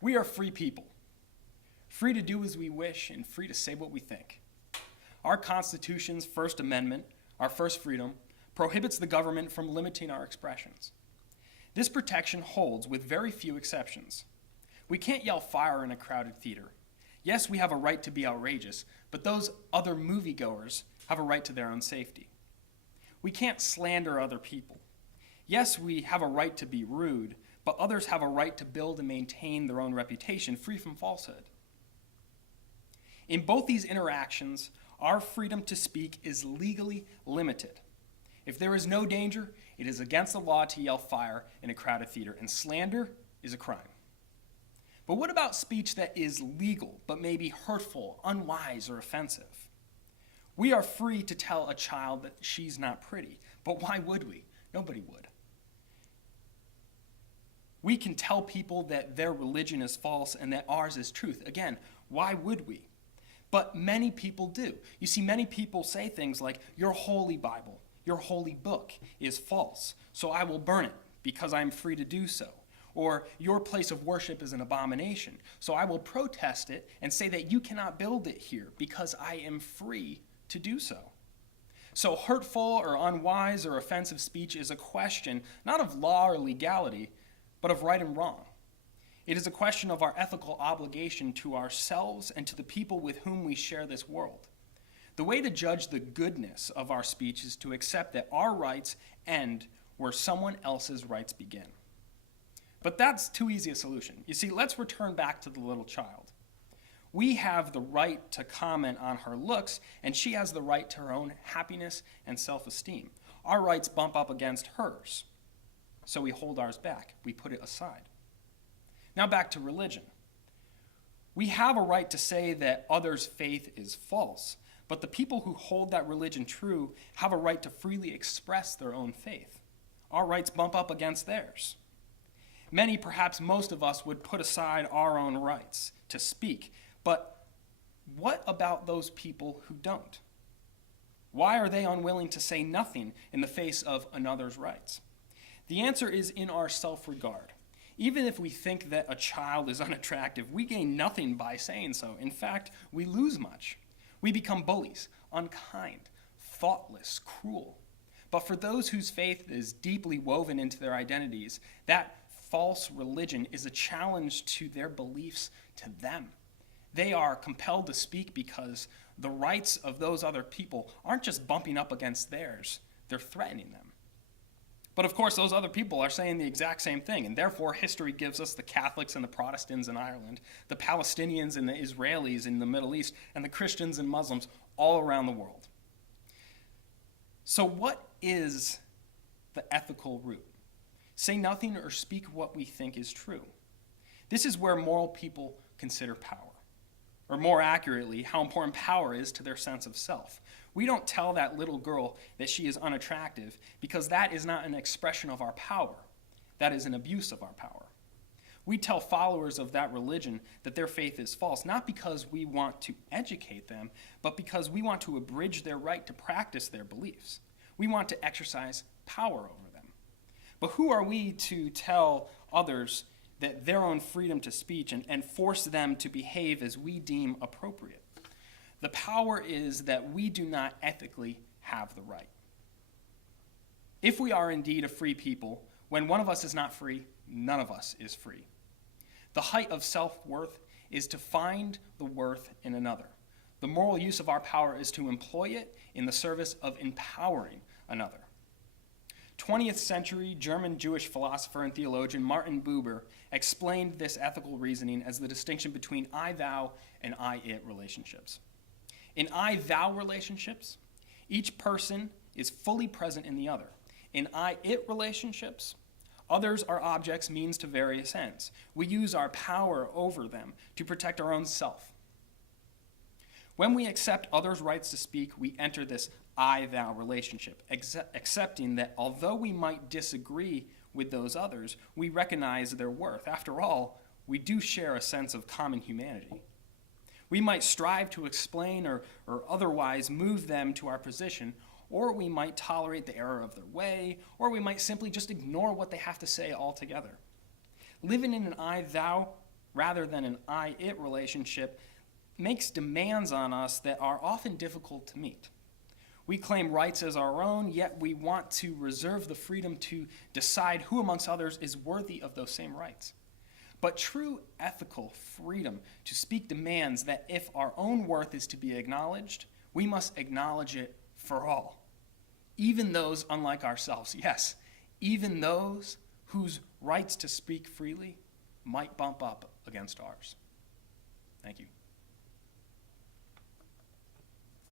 We are free people, free to do as we wish and free to say what we think. Our Constitution's First Amendment, our first freedom, prohibits the government from limiting our expressions. This protection holds with very few exceptions. We can't yell fire in a crowded theater. Yes, we have a right to be outrageous, but those other moviegoers have a right to their own safety. We can't slander other people. Yes, we have a right to be rude, but others have a right to build and maintain their own reputation free from falsehood. In both these interactions, our freedom to speak is legally limited. If there is no danger, it is against the law to yell fire in a crowded theater, and slander is a crime. But what about speech that is legal, but may be hurtful, unwise, or offensive? We are free to tell a child that she's not pretty, but why would we? Nobody would. We can tell people that their religion is false and that ours is truth. Again, why would we? But many people do. You see, many people say things like, your holy Bible, your holy book is false, so I will burn it because I am free to do so. Or your place of worship is an abomination, so I will protest it and say that you cannot build it here because I am free to do so. So hurtful or unwise or offensive speech is a question not of law or legality, but of right and wrong. It is a question of our ethical obligation to ourselves and to the people with whom we share this world. The way to judge the goodness of our speech is to accept that our rights end where someone else's rights begin. But that's too easy a solution. You see, let's return back to the little child. We have the right to comment on her looks, and she has the right to her own happiness and self-esteem. Our rights bump up against hers, so we hold ours back. We put it aside. Now back to religion. We have a right to say that others' faith is false, but the people who hold that religion true have a right to freely express their own faith. Our rights bump up against theirs. Many, perhaps most of us, would put aside our own rights to speak, but what about those people who don't? Why are they unwilling to say nothing in the face of another's rights? The answer is in our self-regard. Even if we think that a child is unattractive, we gain nothing by saying so. In fact, we lose much. We become bullies, unkind, thoughtless, cruel. But for those whose faith is deeply woven into their identities, that false religion is a challenge to their beliefs to them. They are compelled to speak because the rights of those other people aren't just bumping up against theirs, they're threatening them. But of course, those other people are saying the exact same thing, and therefore history gives us the Catholics and the Protestants in Ireland, the Palestinians and the Israelis in the Middle East, and the Christians and Muslims all around the world. So what is the ethical route? Say nothing or speak what we think is true. This is where moral people consider power, or more accurately, how important power is to their sense of self. We don't tell that little girl that she is unattractive because that is not an expression of our power. That is an abuse of our power. We tell followers of that religion that their faith is false, not because we want to educate them, but because we want to abridge their right to practice their beliefs. We want to exercise power over them. But who are we to tell others that their own freedom to speech and force them to behave as we deem appropriate? The power is that we do not ethically have the right. If we are indeed a free people, when one of us is not free, none of us is free. The height of self-worth is to find the worth in another. The moral use of our power is to employ it in the service of empowering another. 20th century German Jewish philosopher and theologian Martin Buber explained this ethical reasoning as the distinction between I-thou and I-it relationships. In I-thou relationships, each person is fully present in the other. In I-it relationships, others are objects, means to various ends. We use our power over them to protect our own self. When we accept others' rights to speak, we enter this I-thou relationship, accepting that although we might disagree with those others, we recognize their worth. After all, we do share a sense of common humanity. We might strive to explain or otherwise move them to our position, or we might tolerate the error of their way, or we might simply just ignore what they have to say altogether. Living in an I-thou rather than an I-it relationship, makes demands on us that are often difficult to meet. We claim rights as our own, yet we want to reserve the freedom to decide who amongst others is worthy of those same rights. But true ethical freedom to speak demands that if our own worth is to be acknowledged, we must acknowledge it for all. Even those unlike ourselves, yes, even those whose rights to speak freely might bump up against ours. Thank you.